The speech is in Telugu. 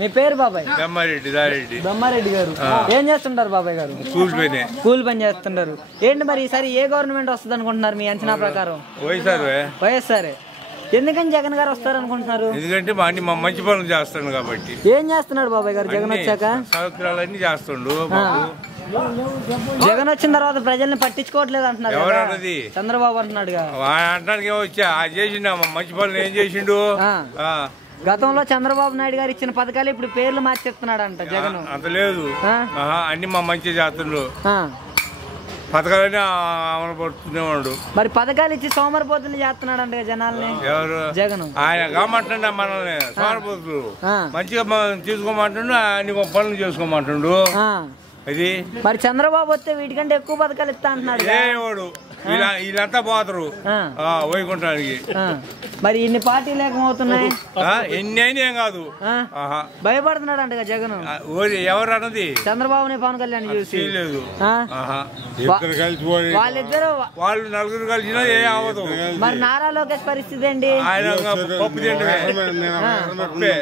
మీ పేరు బాబాయ్? బ్రహ్మారెడ్డి గారు. ఏం చేస్తుంటారు బాబాయ్ గారు? కూలి పని చేస్తుంటారు. ఏంటి మరి ఈసారి ఏ గవర్నమెంట్ వస్తుంది అనుకుంటున్నారు మీ అంచనా ప్రకారం? వైఎస్ఆర్. ఎందుకని జగన్ గారు వస్తారు అనుకుంటున్నారు? ఎందుకంటే మా మంచి పనులు చేస్తాడు కాబట్టి. ఏం చేస్తున్నాడు బాబాయ్ గారు జగన్ వచ్చాక? సౌకర్యాలన్నీ చేస్తుండు. జగన్ వచ్చిన తర్వాత ప్రజల్ని పట్టించుకోవట్లేదు అంటున్నారు. చంద్రబాబు అంటున్నాడు. అంటానికి వచ్చా చేసిండు మంచి పనులు ఏం చేసిండు? గతంలో చంద్రబాబు నాయుడు గారు ఇచ్చిన పథకాలు ఇప్పుడు పేర్లు మార్చేస్తున్నాడు అంట జగన్. అంత లేదు, అన్ని మా మంచి చేస్తుండ్రు. పథకాలన్నీ అమలు పడుతున్నాడు. మరి పథకాలు ఇచ్చి సోమరిపోతులు చేస్తున్నాడు అంటే జనాల్ని. ఎవరు? జగన్. ఆయన కామంటుండ మనల్ని సోమరిపోతులు మంచిగా తీసుకోమంటుండు, అన్ని పనులు చేసుకోమంటుండు. అది మరి చంద్రబాబు వస్తే వీటికంటే ఎక్కువ పథకాలు ఇస్తా అంటున్నాడు. వీళ్ళంతా పోతారు వైకుంఠానికి. మరి ఇన్ని పార్టీలు ఏకమవుతున్నాయి. ఎన్ని అయినా ఏం కాదు. భయపడుతున్నాడు అంట జగన్. ఎవరు అన్నది? చంద్రబాబుని పవన్ కళ్యాణ్ చూసి లేదు. వాళ్ళిద్దరు వాళ్ళు నలుగురు కలిసినా ఏ అవ్వదు. మరి నారా లోకేష్ పరిస్థితి ఏంటి? ఆయన పప్పు తింటే